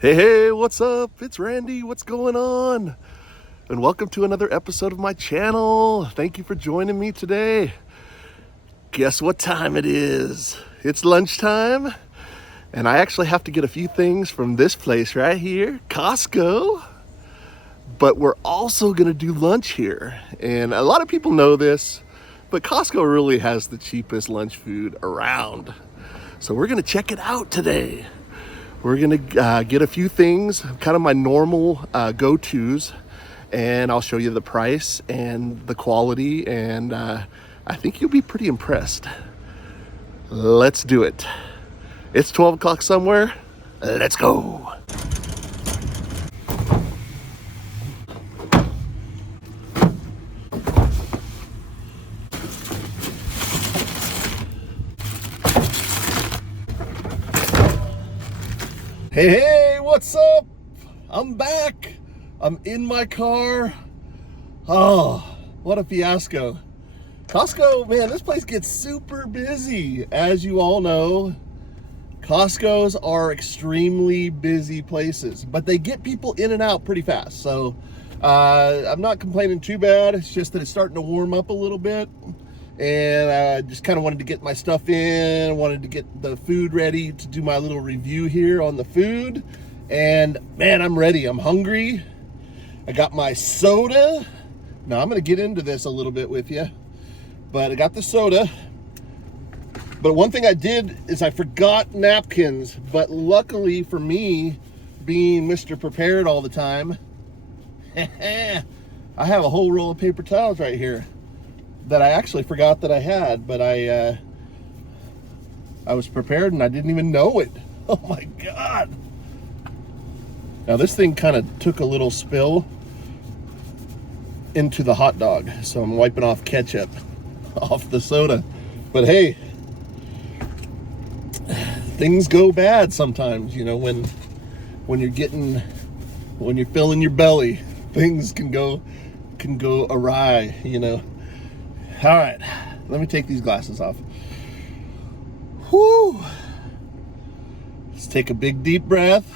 Hey, what's up? It's Randy. What's going on? And welcome to another episode of my channel. Thank you for joining me today. Guess what time it is? It's lunchtime, and I actually have to get a few things from this place right here, Costco. But we're also gonna do lunch here. And a lot of people know this, but Costco really has the cheapest lunch food around. So we're gonna check it out today. We're gonna get a few things, kind of my normal go-tos, and I'll show you the price and the quality, and I think you'll be pretty impressed. Let's do it. It's 12 o'clock somewhere. Let's go. Hey, what's up? I'm back. I'm in my car. Oh, what a fiasco. Costco, man, this place gets super busy. As you all know, Costco's are extremely busy places, but they get people in and out pretty fast. So I'm not complaining too bad. It's just that it's starting to warm up a little bit. And I just kind of wanted to get my stuff in, wanted to get the food ready to do my little review here on the food. And man, I'm ready. I'm hungry. I got my soda. Now I'm going to get into this a little bit with you, but I got the soda. But one thing I did is I forgot napkins, but luckily for me, being Mr. Prepared all the time, I have a whole roll of paper towels right here that I actually forgot that I had, but I was prepared and I didn't even know it. Oh my God. Now this thing kind of took a little spill into the hot dog, so I'm wiping off ketchup off the soda. But hey, things go bad sometimes, you know, when you're filling your belly, things can go awry, you know. All right, let me take these glasses off. Whew. Let's take a big deep breath,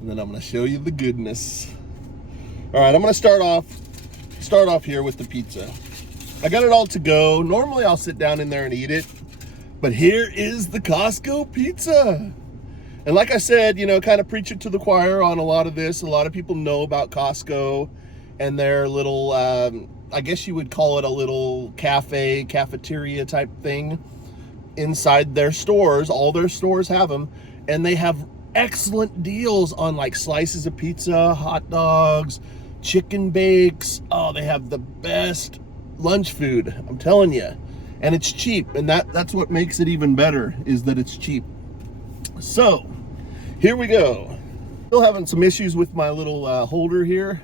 and then I'm gonna show you the goodness. All right, I'm gonna start off here with the pizza. I got it all to go. Normally I'll sit down in there and eat it, but here is the Costco pizza. And like I said, you know, kind of preach it to the choir on a lot of this. A lot of people know about Costco and their little, I guess you would call it a little cafeteria type thing inside their stores. All their stores have them, and they have excellent deals on like slices of pizza, hot dogs, chicken bakes. Oh, they have the best lunch food, I'm telling you. And it's cheap, and that's what makes it even better, is that it's cheap. So here we go. Still having some issues with my little holder here.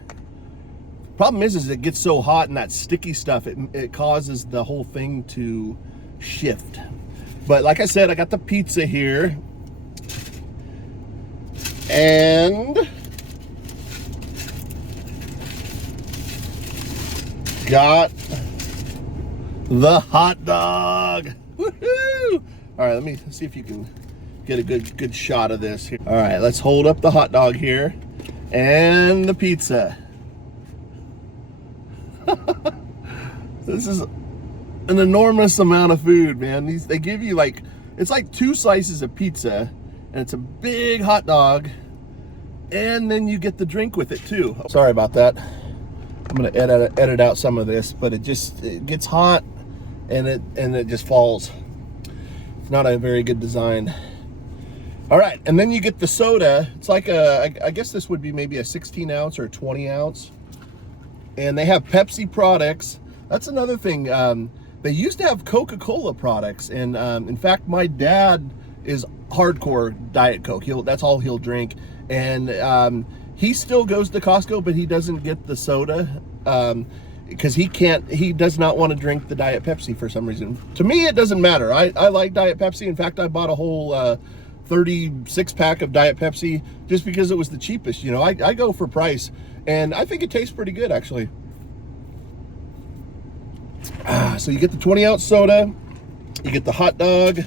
Problem is it gets so hot, and that sticky stuff, it causes the whole thing to shift. But like I said, I got the pizza here, and got the hot dog. Woohoo! All right, let me see if you can get a good shot of this here. All right, let's hold up the hot dog here and the pizza. This is an enormous amount of food, man. They give you like, it's like 2 slices of pizza, and it's a big hot dog, and then you get the drink with it too. Sorry about that. I'm gonna edit out some of this, but it gets hot, and it just falls. It's not a very good design. All right, and then you get the soda. It's like I guess this would be maybe a 16 ounce or 20 ounce. And they have Pepsi products. That's another thing. They used to have Coca-Cola products, and in fact, my dad is hardcore Diet Coke. That's all he'll drink, and he still goes to Costco, but he doesn't get the soda because he does not want to drink the Diet Pepsi for some reason. To me, it doesn't matter. I like Diet Pepsi. In fact, I bought a whole 36 pack of Diet Pepsi just because it was the cheapest. You know, I go for price, and I think it tastes pretty good, actually. So you get the 20-ounce soda, you get the hot dog,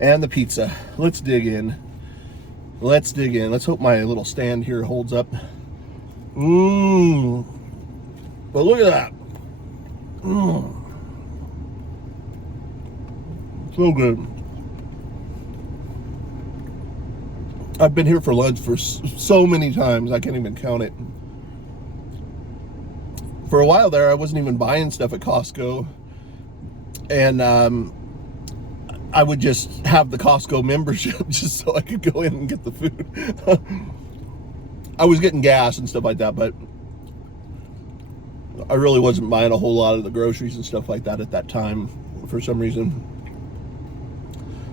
and the pizza. Let's dig in. Let's dig in. Let's hope my little stand here holds up. But look at that. So good. I've been here for lunch for so many times, I can't even count it. For a while there, I wasn't even buying stuff at Costco. And I would just have the Costco membership just so I could go in and get the food. I was getting gas and stuff like that, but I really wasn't buying a whole lot of the groceries and stuff like that at that time for some reason.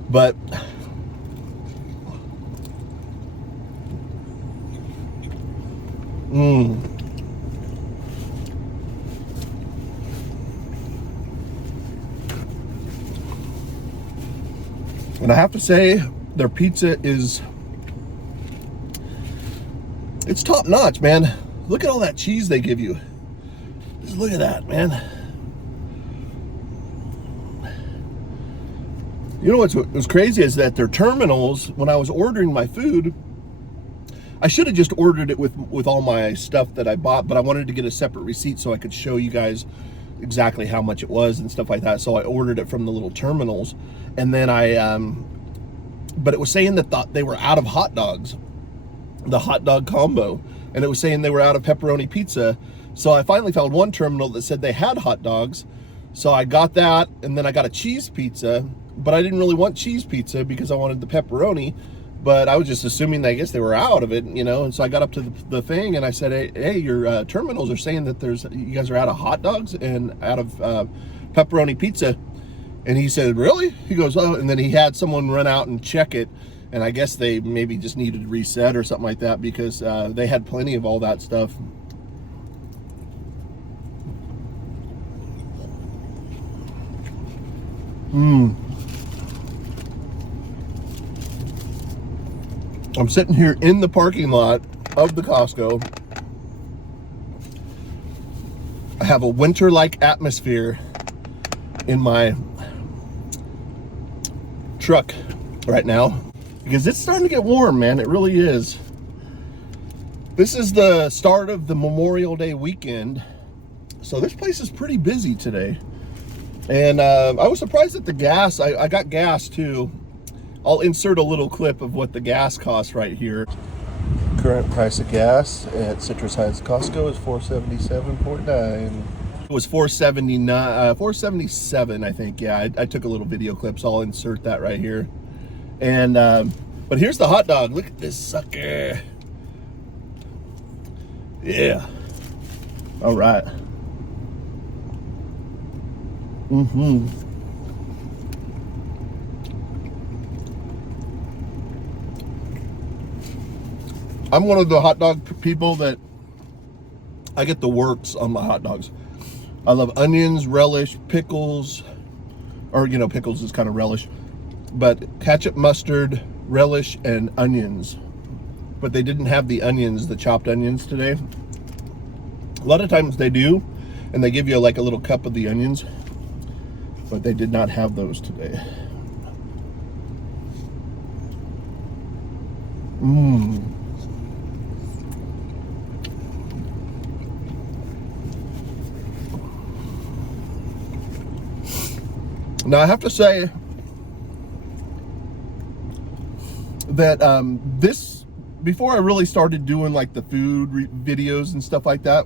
But and I have to say, their pizza it's top notch, man. Look at all that cheese they give you. Just look at that, man. You know what's crazy is that their terminals, when I was ordering my food, I should have just ordered it with all my stuff that I bought, but I wanted to get a separate receipt so I could show you guys exactly how much it was and stuff like that. So I ordered it from the little terminals, and then but it was saying that they were out of hot dogs, the hot dog combo, and it was saying they were out of pepperoni pizza. So I finally found one terminal that said they had hot dogs. So I got that, and then I got a cheese pizza, but I didn't really want cheese pizza because I wanted the pepperoni. But I was just assuming that I guess they were out of it, you know. And so I got up to the thing and I said, hey, your terminals are saying that you guys are out of hot dogs and out of pepperoni pizza. And he said, really? He goes, oh, and then he had someone run out and check it. And I guess they maybe just needed to reset or something like that, because they had plenty of all that stuff. I'm sitting here in the parking lot of the Costco. I have a winter-like atmosphere in my truck right now because it's starting to get warm, man. It really is. This is the start of the Memorial Day weekend, so this place is pretty busy today. And I was surprised at the gas. I got gas too. I'll insert a little clip of what the gas costs right here. Current price of gas at Citrus Heights Costco is $477.49. It was $477, I think. Yeah, I took a little video clip, so I'll insert that right here. And but here's the hot dog. Look at this sucker. Yeah. All right. I'm one of the hot dog people that I get the works on my hot dogs. I love onions, relish, pickles, or you know, pickles is kind of relish, but ketchup, mustard, relish, and onions. But they didn't have the onions, the chopped onions today. A lot of times they do, and they give you like a little cup of the onions, but they did not have those today. Now I have to say that this, before I really started doing like the food videos and stuff like that,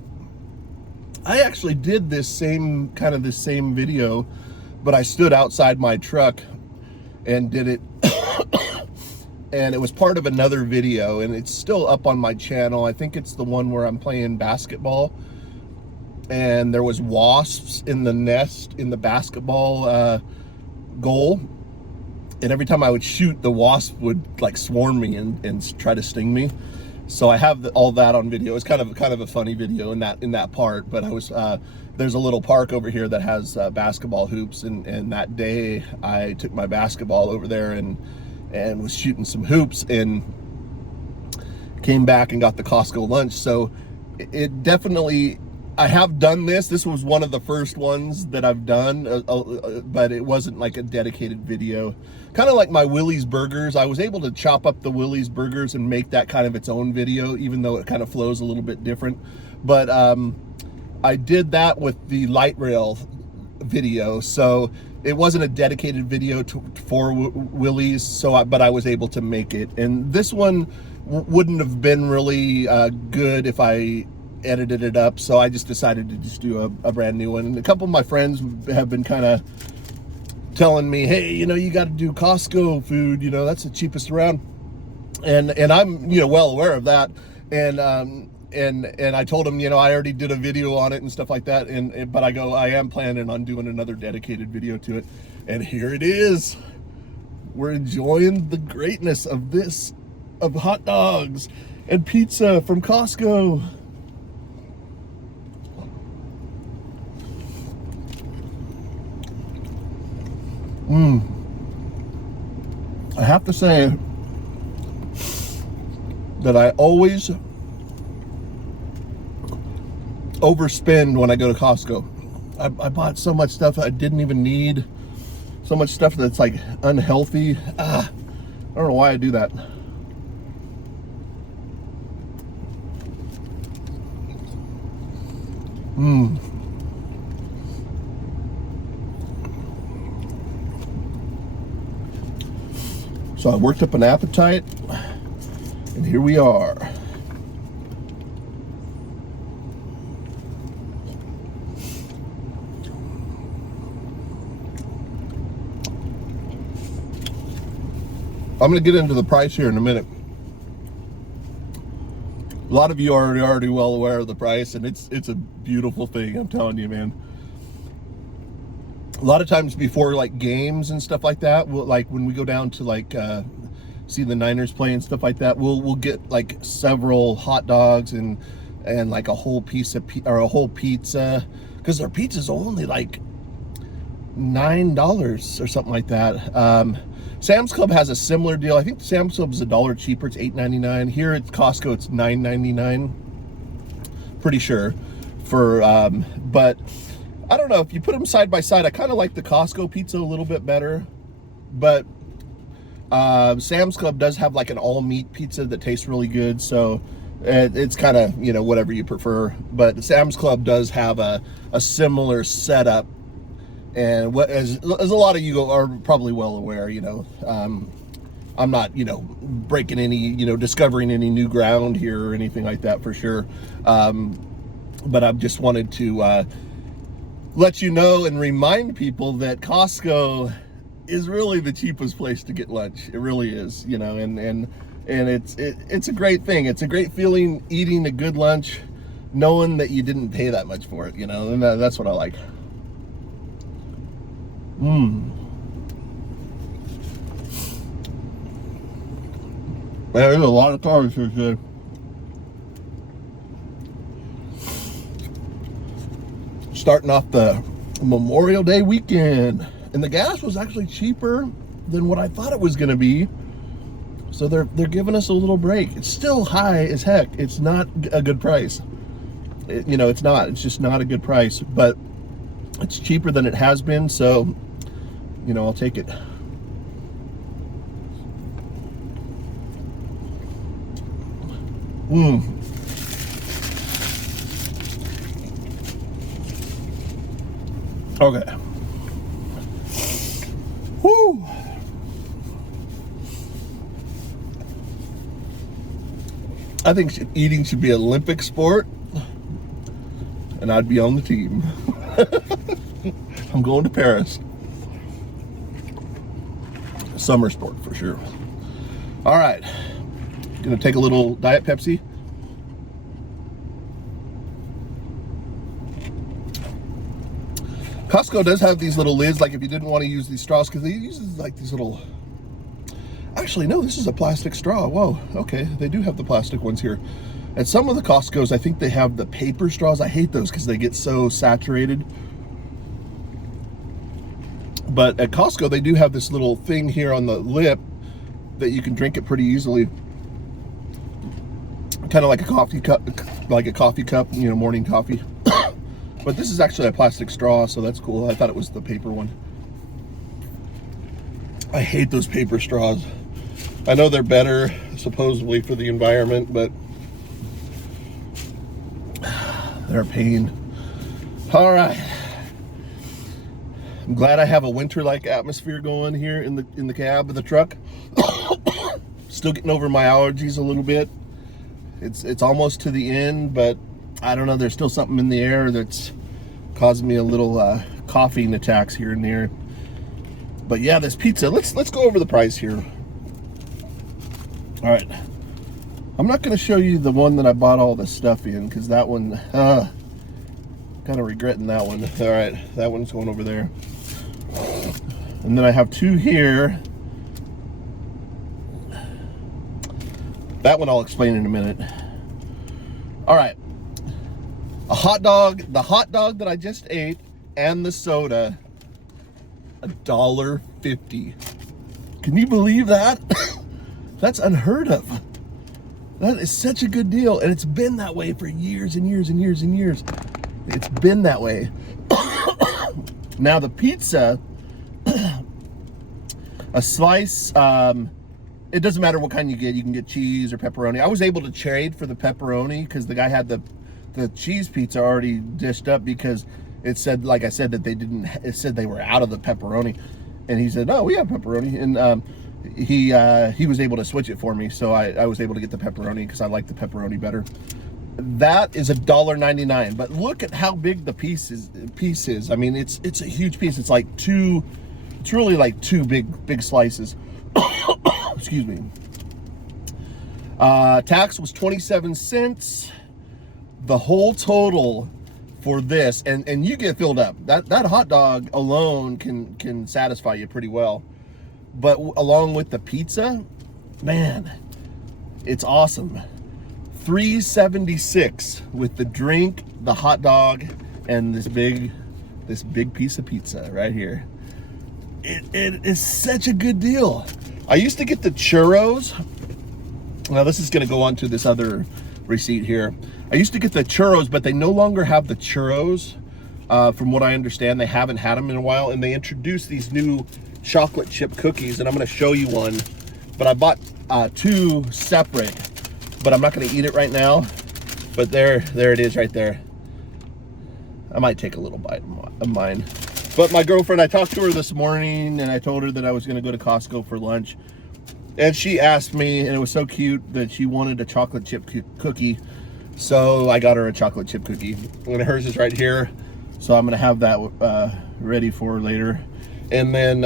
I actually did this same video, but I stood outside my truck and did it and it was part of another video, and it's still up on my channel. I think it's the one where I'm playing basketball and there was wasps in the nest in the basketball goal, and every time I would shoot, the wasp would like swarm me and try to sting me. So I have all that on video. It's kind of a funny video in that part. But I was there's a little park over here that has basketball hoops, and that day I took my basketball over there and was shooting some hoops and came back and got the Costco lunch. So it definitely I have done this. This was one of the first ones that I've done, but it wasn't like a dedicated video. Kind of like my Willie's Burgers. I was able to chop up the Willie's Burgers and make that kind of its own video, even though it kind of flows a little bit different. But I did that with the light rail video, so it wasn't a dedicated video for Willie's, but I was able to make it. And this one wouldn't have been really good if I edited it up, so I just decided to just do a brand new one. And a couple of my friends have been kind of telling me, hey, you know, you got to do Costco food, you know, that's the cheapest around. And I'm, you know, well aware of that. And I told them, you know, I already did a video on it and stuff like that. But I am planning on doing another dedicated video to it. And here it is. We're enjoying the greatness of hot dogs and pizza from Costco. I have to say that I always overspend when I go to Costco. I bought so much stuff I didn't even need, so much stuff that's like unhealthy. I don't know why I do that. So I worked up an appetite, and here we are. I'm going to get into the price here in a minute. A lot of you are already well aware of the price, and it's a beautiful thing, I'm telling you, man. A lot of times before like games and stuff like that, like when we go down to like see the Niners play and stuff like that, we'll get like several hot dogs and like a whole piece of or a whole pizza, because their pizza's only like $9 or something like that. Sam's Club has a similar deal. I think Sam's Club is $1 cheaper. It's $8.99. Here at Costco, it's $9.99. Pretty sure. But I don't know, if you put them side by side, I kind of like the Costco pizza a little bit better. But Sam's Club does have like an all-meat pizza that tastes really good. So it's kind of, you know, whatever you prefer. But Sam's Club does have a similar setup. And as a lot of you are probably well aware, you know, I'm not, you know, breaking any, you know, discovering any new ground here or anything like that for sure. But I've just wanted to let you know and remind people that Costco is really the cheapest place to get lunch. It really is, you know, and it's a great thing. It's a great feeling eating a good lunch, knowing that you didn't pay that much for it, you know, and that's what I like. There's a lot of cars here today. Starting off the Memorial Day weekend, and the gas was actually cheaper than what I thought it was going to be. So they're giving us a little break. It's still high as heck. It's not a good price. You know, it's not. It's just not a good price. But it's cheaper than it has been. So, you know, I'll take it. Okay. Woo. I think eating should be an Olympic sport, and I'd be on the team. I'm going to Paris. Summer sport for sure. All right. Gonna take a little Diet Pepsi. Costco does have these little lids, like if you didn't want to use these straws, because they use like these little, actually no, this is a plastic straw. Whoa, okay, they do have the plastic ones here. At some of the Costco's, I think they have the paper straws. I hate those because they get so saturated. But at Costco, they do have this little thing here on the lip that you can drink it pretty easily. Kind of like a coffee cup, you know, morning coffee. But this is actually a plastic straw, so that's cool. I thought it was the paper one. I hate those paper straws. I know they're better, supposedly, for the environment, but they're a pain. All right. I'm glad I have a winter-like atmosphere going here in the cab of the truck. Still getting over my allergies a little bit. It's almost to the end, but I don't know. There's still something in the air that's causing me a little coughing attacks here and there. But yeah, this pizza. Let's go over the price here. All right. I'm not going to show you the one that I bought all this stuff in, because that one, kind of regretting that one. All right, that one's going over there. And then I have two here. That one I'll explain in a minute. All right. A hot dog, the hot dog that I just ate, and the soda, $1.50. Can you believe that? That's unheard of. That is such a good deal, and it's been that way for years and years and years and years. It's been that way. Now the pizza, a slice, it doesn't matter what kind you get. You can get cheese or pepperoni. I was able to trade for the pepperoni because the guy had the cheese pizza already dished up, because it said, like I said, that it said they were out of the pepperoni. And he said, no, we have pepperoni. And he was able to switch it for me. So I was able to get the pepperoni because I like the pepperoni better. That is $1.99, but look at how big the piece is. I mean, it's a huge piece. It's really like two big slices. Excuse me. Tax was 27 cents. The whole total for this, and you get filled up. That hot dog alone can satisfy you pretty well. But along with the pizza, man, it's awesome. $3.76 with the drink, the hot dog, and this big piece of pizza right here. It is such a good deal. I used to get the churros. Now this is going to go on to this other receipt here. I used to get the churros, but they no longer have the churros. From what I understand, they haven't had them in a while, and they introduced these new chocolate chip cookies, and I'm going to show you one. But I bought two separate, but I'm not going to eat it right now. But there it is right there. I might take a little bite of mine. But my girlfriend, I talked to her this morning, and I told her that I was going to go to Costco for lunch. And she asked me, and it was so cute, that she wanted a chocolate chip cookie. So I got her a chocolate chip cookie. And hers is right here. So I'm going to have that ready for her later. And then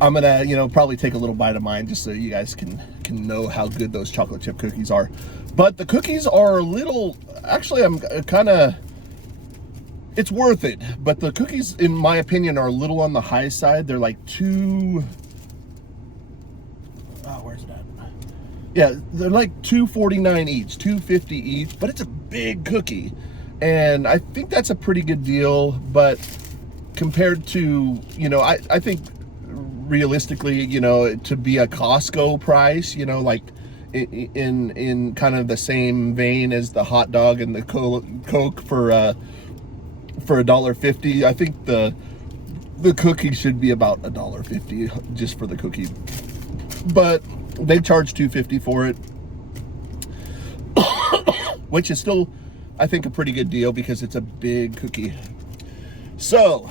I'm going to, probably take a little bite of mine just so you guys can know how good those chocolate chip cookies are. But the cookies are a little, actually, I'm kind of, it's worth it. But the cookies, in my opinion, are a little on the high side. They're like where's that? Yeah, they're like $2.49 each, $2.50 each, but it's a big cookie. And I think that's a pretty good deal, but compared to, I think realistically, to be a Costco price, like in kind of the same vein as the hot dog and the Coke for $1.50, I think the cookie should be about $1.50 just for the cookie. But they charge $2.50 for it, which is still, I think, a pretty good deal because it's a big cookie. So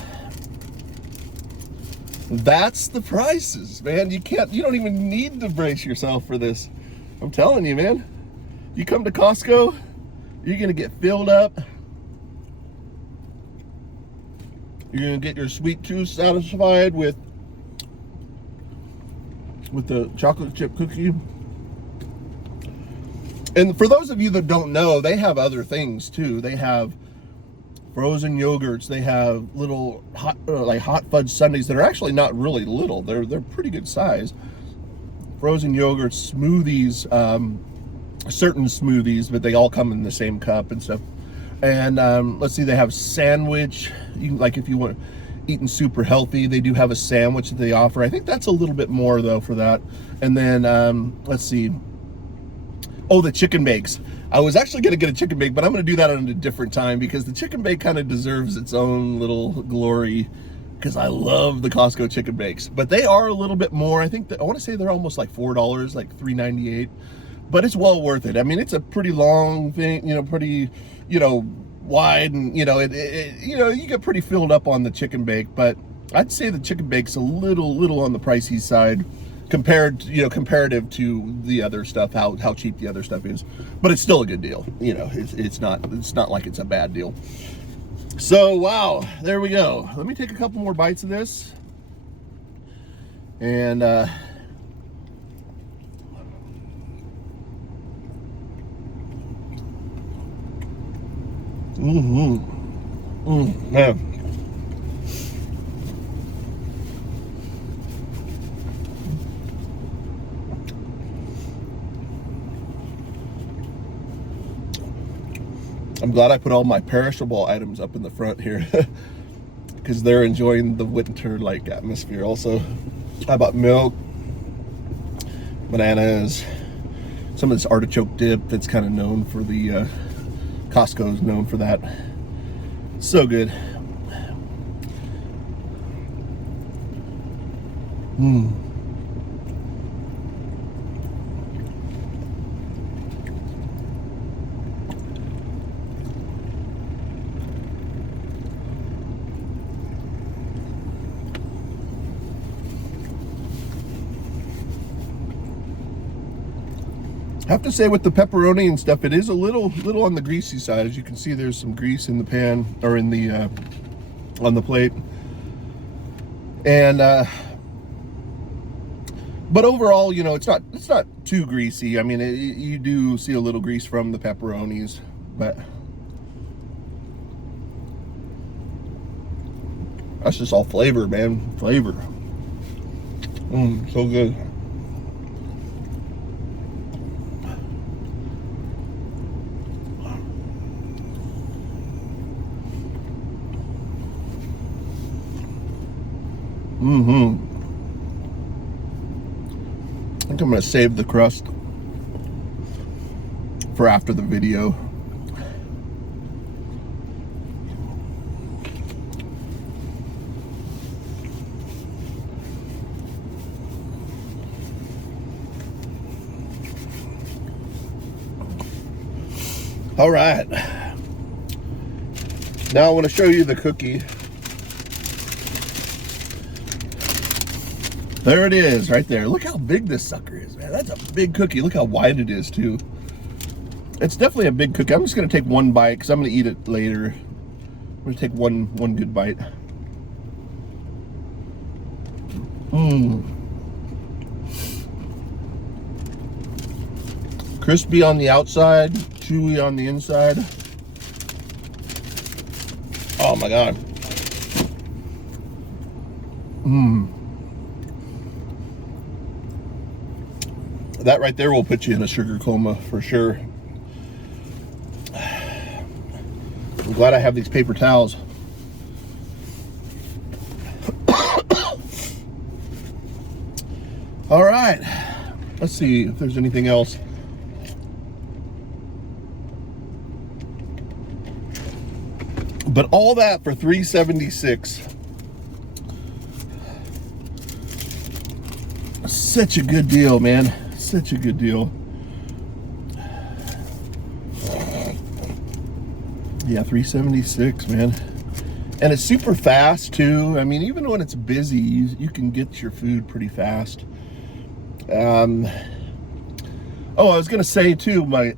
that's the prices, man. You don't even need to brace yourself for this. I'm telling you, man. You come to Costco, you're gonna get filled up. You're gonna get your sweet tooth satisfied with the chocolate chip cookie. And for those of you that don't know, they have other things too. They have frozen yogurts. They have little hot fudge sundaes that are actually not really little. They're pretty good size. Frozen yogurts, smoothies, certain smoothies, but they all come in the same cup and stuff. And let's see, they have sandwich. Like if you want eating super healthy, they do have a sandwich that they offer. I think that's a little bit more though for that. And then let's see. Oh, the chicken bakes. I was actually going to get a chicken bake, but I'm going to do that at a different time because the chicken bake kind of deserves its own little glory because I love the Costco chicken bakes. But they are a little bit more. I think I want to say they're almost like $4, like $3.98. But it's well worth it. I mean, it's a pretty long thing, pretty, wide, and you get pretty filled up on the chicken bake. But I'd say the chicken bake's a little on the pricey side comparative to the other stuff, how cheap the other stuff is. But it's still a good deal. It's not like it's a bad deal. So wow, there we go. Let me take a couple more bites of this, and man. I'm glad I put all my perishable items up in the front here because they're enjoying the winter-like atmosphere also. I bought milk, bananas, some of this artichoke dip that's kind of known for the Costco's known for that. So good. I have to say, with the pepperoni and stuff, it is a little on the greasy side. As you can see, there's some grease in the pan, or in the on the plate. And but overall, it's not too greasy. I mean, you do see a little grease from the pepperonis, but that's just all flavor, man. Flavor. So good. I think I'm going to save the crust for after the video. All right. Now I want to show you the cookie. There it is, right there. Look how big this sucker is, man. That's a big cookie. Look how wide it is, too. It's definitely a big cookie. I'm just going to take one bite because I'm going to eat it later. I'm going to take one good bite. Crispy on the outside, chewy on the inside. Oh, my God. That right there will put you in a sugar coma for sure. I'm glad I have these paper towels. All right, let's see if there's anything else. But all that for $3.76. Such a good deal, man. Such a good deal. Yeah, $3.76, man. And it's super fast too. I mean, even when it's busy, you can get your food pretty fast. Oh, I was gonna say too, I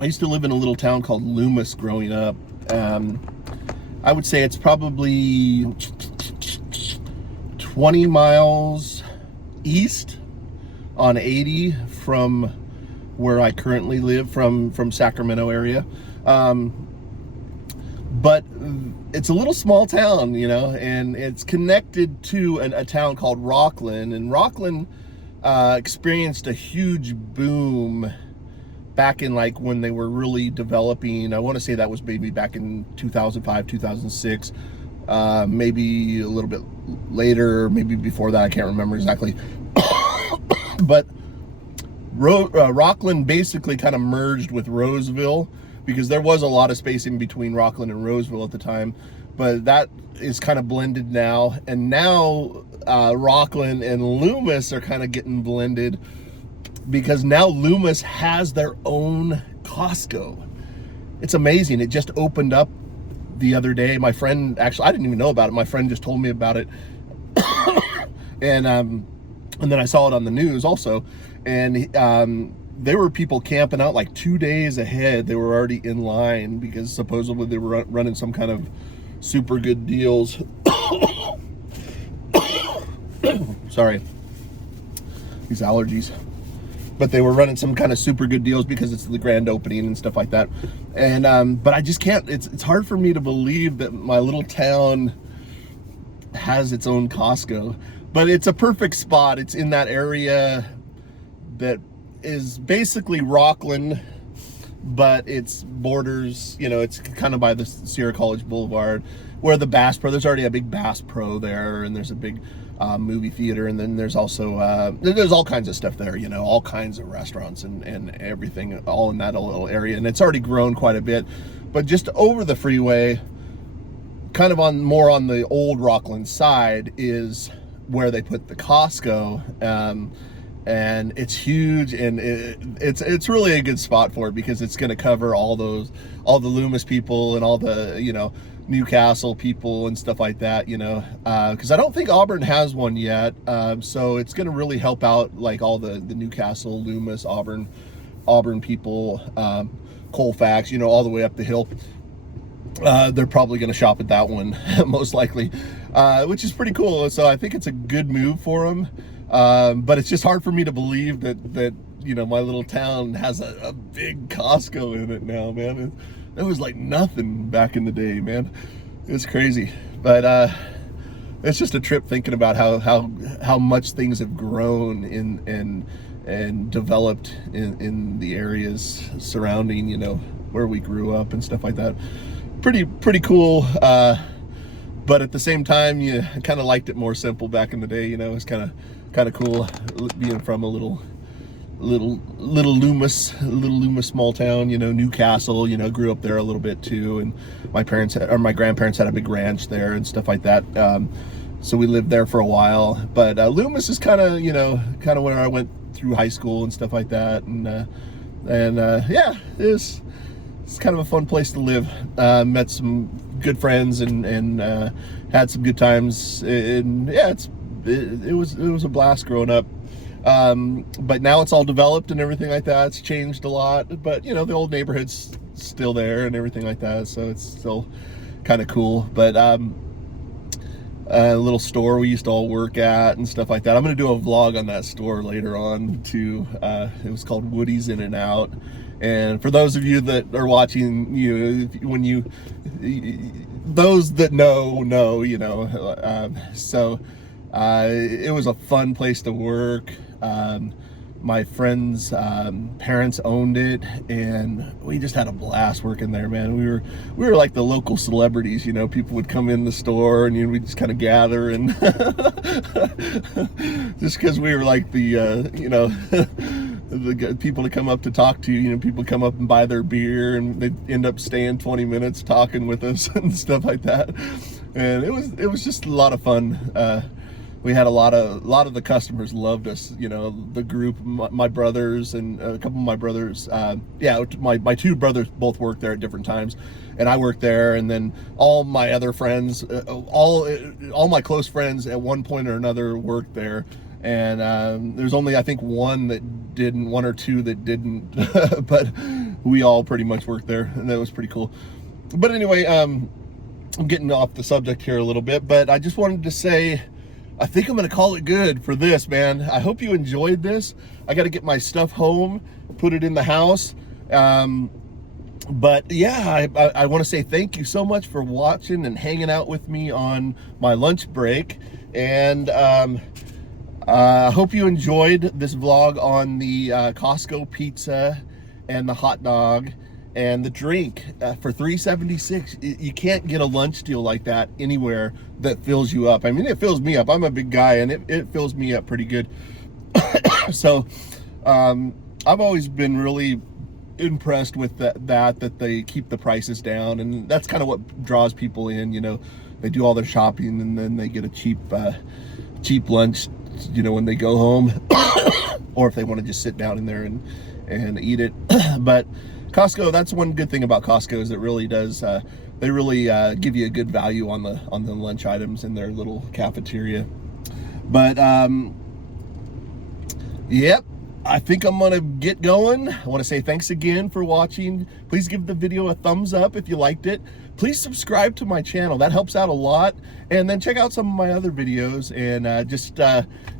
used to live in a little town called Loomis growing up. I would say it's probably 20 miles east on 80 from where I currently live, from Sacramento area. But it's a little small town, and it's connected to a town called Rockland. And Rockland experienced a huge boom back in like when they were really developing. I want to say that was maybe back in 2005, 2006. Maybe a little bit later, maybe before that, I can't remember exactly. But Rockland basically kind of merged with Roseville, because there was a lot of space in between Rockland and Roseville at the time, but that is kind of blended now. And now Rockland and Loomis are kind of getting blended, because now Loomis has their own Costco. It's amazing. It just opened up the other day. My friend, actually, I didn't even know about it. My friend just told me about it. And then I saw it on the news also. And there were people camping out like 2 days ahead. They were already in line because supposedly they were running some kind of super good deals. Sorry, these allergies. But they were running some kind of super good deals because it's the grand opening and stuff like that. And but I just can't, it's hard for me to believe that my little town has its own Costco. But it's a perfect spot. It's in that area that is basically Rockland, but it's borders, you know, it's kind of by the Sierra College Boulevard, where the Bass Pro, there's already a big Bass Pro there, and there's a big movie theater, and then there's also there's all kinds of stuff there, you know, all kinds of restaurants and everything, all in that little area. And it's already grown quite a bit. But just over the freeway, kind of more on the old Rockland side, is where they put the Costco. And it's huge, and it's really a good spot for it, because it's going to cover all the Loomis people and all the, you know, Newcastle people and stuff like that, you know, because I don't think Auburn has one yet. So it's going to really help out like all the Newcastle, Loomis, Auburn people, Colfax, you know, all the way up the hill. They're probably going to shop at that one most likely, which is pretty cool. So I think it's a good move for them. But it's just hard for me to believe that you know, my little town has a big Costco in it now, man. It was like nothing back in the day, man. It's crazy. But it's just a trip thinking about how much things have grown and developed in the areas surrounding, you know, where we grew up and stuff like that. Pretty cool. But at the same time, you kind of liked it more simple back in the day, you know. It's kind of cool being from a little Loomis small town, you know. Newcastle, you know, grew up there a little bit too, and my grandparents had a big ranch there and stuff like that. So we lived there for a while. But Loomis is kind of where I went through high school and stuff like that, and yeah, it's kind of a fun place to live. Met some good friends and had some good times, and yeah, it was a blast growing up. But now it's all developed and everything like that. It's changed a lot, but you know, the old neighborhood's still there and everything like that, so it's still kind of cool. But a little store we used to all work at and stuff like that. I'm going to do a vlog on that store later on too. It was called Woody's In and Out. And for those of you that are watching, those that know, you know. So it was a fun place to work. My friend's parents owned it, and we just had a blast working there, man. We were like the local celebrities, you know. People would come in the store, and we'd just kind of gather, and just because we were like the you know, the people to come up to talk to, you know. People come up and buy their beer, and they'd end up staying 20 minutes talking with us and stuff like that. And it was just a lot of fun. We had a lot of the customers loved us, you know, the group, my brothers and a couple of my brothers. Yeah, my two brothers both worked there at different times, and I worked there, and then all my other friends, all my close friends at one point or another worked there. And there's only, I think, one or two that didn't, but we all pretty much worked there, and that was pretty cool. But anyway, I'm getting off the subject here a little bit, but I just wanted to say, I think I'm going to call it good for this, man. I hope you enjoyed this. I got to get my stuff home, put it in the house. But yeah, I want to say thank you so much for watching and hanging out with me on my lunch break. And I hope you enjoyed this vlog on the Costco pizza and the hot dog and the drink for $3.76. You can't get a lunch deal like that anywhere that fills you up. I mean, it fills me up. I'm a big guy, and it fills me up pretty good. So I've always been really impressed with that they keep the prices down, and that's kind of what draws people in. You know, they do all their shopping and then they get a cheap lunch, you know, when they go home, or if they want to just sit down in there and eat it. But Costco, that's one good thing about Costco, is it really does, they really give you a good value on the lunch items in their little cafeteria. But yep, I think I'm gonna get going. I want to say thanks again for watching. Please give the video a thumbs up if you liked it. Please subscribe to my channel, that helps out a lot. And then check out some of my other videos, and just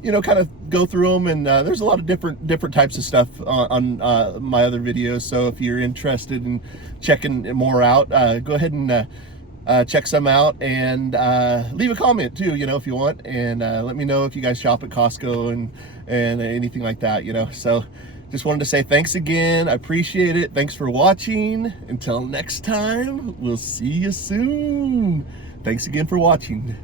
you know, kind of go through them. And there's a lot of different types of stuff on my other videos, so if you're interested in checking more out, go ahead and check some out, and leave a comment too, you know, if you want, and let me know if you guys shop at Costco and anything like that, you know. So just wanted to say thanks again. I appreciate it. Thanks for watching. Until next time, we'll see you soon. Thanks again for watching.